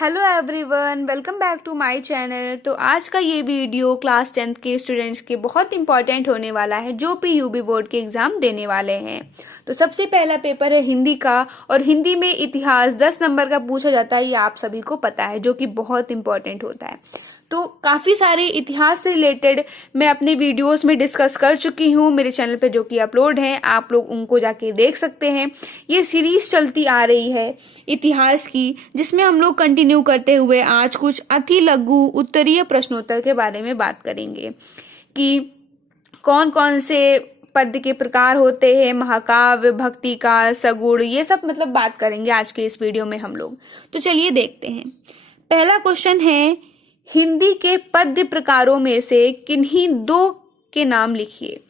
Hello everyone, welcome back to my channel. तो आज का ये वीडियो क्लास 10th के स्टूडेंट्स के बहुत इंपॉर्टेंट होने वाला है जो PUB बोर्ड के एग्जाम देने वाले हैं। तो सबसे पहला पेपर है हिंदी का, और हिंदी में इतिहास 10 नंबर का पूछा जाता है, ये आप सभी को पता है, जो कि बहुत इंपॉर्टेंट होता है। तो काफ़ी सारे इतिहास से रिलेटेड मैं अपने वीडियोस में डिस्कस कर चुकी हूँ मेरे चैनल पे, जो कि अपलोड हैं, आप लोग उनको जाके देख सकते हैं। ये सीरीज चलती आ रही है इतिहास की, जिसमें हम लोग कंटिन्यू करते हुए आज कुछ अति लघु उत्तरीय प्रश्नोत्तर के बारे में बात करेंगे कि कौन कौन से पद्य के प्रकार होते हैं, महाकाव्य, भक्ति का, सगुण, ये सब मतलब बात करेंगे आज के इस वीडियो में हम लोग। तो चलिए देखते हैं। पहला क्वेश्चन है, हिंदी के पद्य प्रकारों में से किन्हीं दो के नाम लिखिए।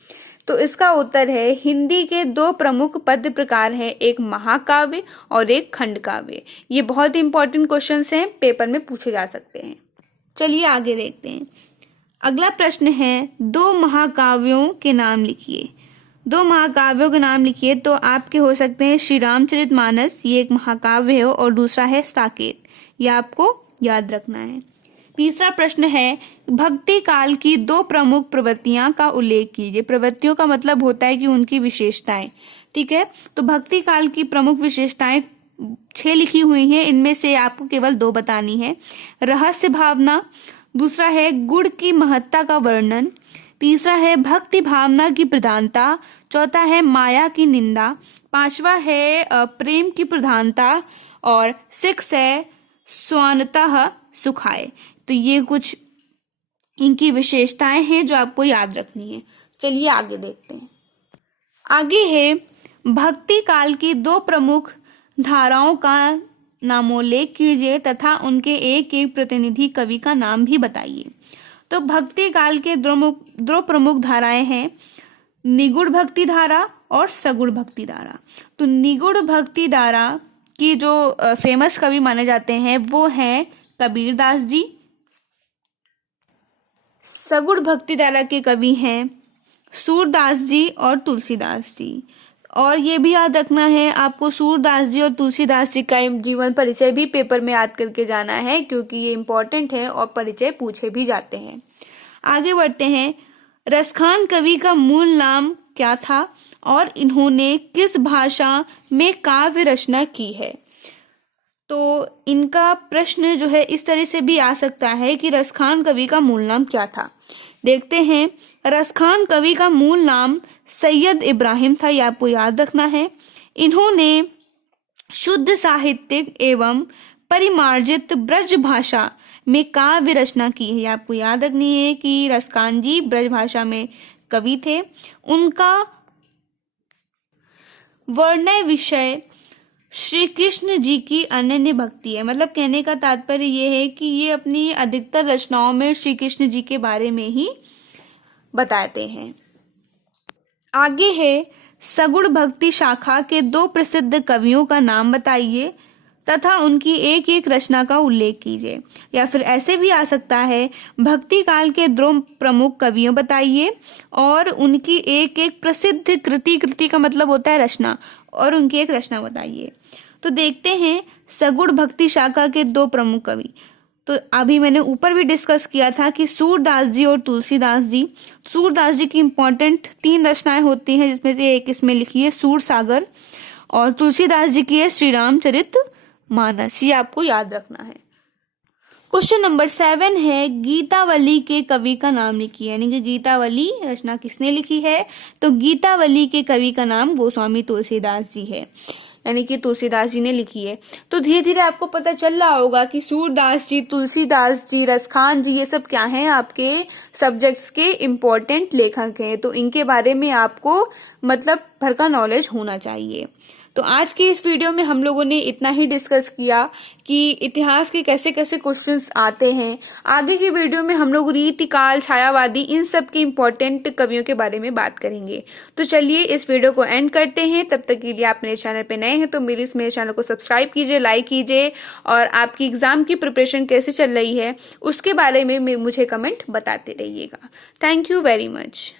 तो इसका उत्तर है, हिंदी के दो प्रमुख पद्य प्रकार हैं, एक महाकाव्य और एक खंड काव्य। ये बहुत इंपॉर्टेंट क्वेश्चंस हैं, पेपर में पूछे जा सकते हैं। चलिए आगे देखते हैं। अगला प्रश्न है, दो महाकाव्यों के नाम लिखिए। दो महाकाव्यों के नाम लिखिए। तो आपके हो सकते हैं श्री रामचरितमानस, ये एक महाकाव्य है, और दूसरा है साकेत, ये आपको याद रखना है। तीसरा प्रश्न है, भक्ति काल की दो प्रमुख प्रवृत्तियां का उल्लेख कीजिए। प्रवृत्तियों का मतलब होता है कि उनकी विशेषताएं, ठीक है। तो भक्ति काल की प्रमुख विशेषताएं 6 लिखी हुई हैं, इनमें से आपको केवल 2 बतानी है। रहस्य भावना, दूसरा है गुण की महत्ता का वर्णन, तीसरा है भक्ति भावना की प्रधानता, चौथा है माया की निंदा, पांचवा है प्रेम की प्रधानता, और 6 है स्वानतः सुखाए। तो ये कुछ इनकी विशेषताएं हैं जो आपको याद रखनी है। चलिए आगे देखते हैं। आगे है, भक्ति काल की दो प्रमुख धाराओं का नामोल्लेख कीजिए तथा उनके एक एक प्रतिनिधि कवि का नाम भी बताइए। तो भक्ति काल के दो प्रमुख धाराएं हैं, निगूढ़ भक्ति धारा और सगुण भक्ति धारा। तो निगूढ़ भक्ति धारा की जो फेमस कवि माने जाते हैं वो हैं कबीरदास जी। सगुण भक्ति धारा के कवि हैं सूरदास जी और तुलसीदास जी। और ये भी याद रखना है आपको, सूरदास जी और तुलसीदास जी का जीवन परिचय भी पेपर में याद करके जाना है, क्योंकि ये इंपॉर्टेंट है और परिचय पूछे भी जाते हैं। आगे बढ़ते हैं। रसखान कवि का मूल नाम क्या था और इन्होंने किस भाषा में काव्य रचना की है। तो इनका प्रश्न जो है इस तरह से भी आ सकता है कि रसखान कवि का मूल नाम क्या था। देखते हैं। रसखान कवि का मूल नाम सैयद इब्राहिम था, ये आपको याद रखना है। इन्होंने शुद्ध साहित्यिक एवं परिमार्जित ब्रज भाषा में काव्य रचना की है। ये आपको याद रखनी है कि रसखान जी ब्रज भाषा में कवि थे। उनका वर्णय विषय श्री कृष्ण जी की अनन्य भक्ति है। मतलब कहने का तात्पर्य ये है कि ये अपनी अधिकतर रचनाओं में श्री कृष्ण जी के बारे में ही बताते हैं। आगे है, सगुण भक्ति शाखा के 2 प्रसिद्ध कवियों का नाम बताइए तथा उनकी एक एक रचना का उल्लेख कीजिए। या फिर ऐसे भी आ सकता है, भक्ति काल के 2 प्रमुख कवियों बताइए और उनकी एक एक प्रसिद्ध कृति का मतलब होता है रचना, और उनकी एक रचना बताइए। तो देखते हैं सगुण भक्ति शाखा के 2 प्रमुख कवि। तो अभी मैंने ऊपर भी डिस्कस किया था कि सूरदास जी और तुलसीदास जी। सूरदास जी की इंपॉर्टेंट 3 रचनाएं होती हैं, जिसमें से एक इसमें लिखी है सूर सागर, और तुलसीदास जी की है श्री रामचरितमानस। ये आपको याद रखना है। क्वेश्चन नंबर 7 है, गीतावली के कवि का नाम लिखिए। यानी कि गीतावली रचना किसने लिखी है। तो गीतावली के कवि का नाम गोस्वामी तुलसीदास जी है, यानी कि तुलसीदास जी ने लिखी है। तो धीरे धीरे आपको पता चल रहा होगा कि सूरदास जी, तुलसीदास जी, रसखान जी, ये सब क्या हैं, आपके सब्जेक्ट्स के इम्पोर्टेंट लेखक हैं। तो इनके बारे में आपको मतलब भर का नॉलेज होना चाहिए। तो आज की इस वीडियो में हम लोगों ने इतना ही डिस्कस किया कि इतिहास के कैसे कैसे क्वेश्चंस आते हैं। आगे की वीडियो में हम लोग रीतिकाल, छायावादी, इन सब के इम्पोर्टेंट कवियों के बारे में बात करेंगे। तो चलिए इस वीडियो को एंड करते हैं। तब तक के लिए आप मेरे चैनल पे नए हैं तो मेरे चैनल को सब्सक्राइब कीजिए, लाइक कीजिए, और आपकी एग्जाम की प्रिपरेशन कैसे चल रही है उसके बारे में मुझे कमेंट बताते रहिएगा। Thank you very much.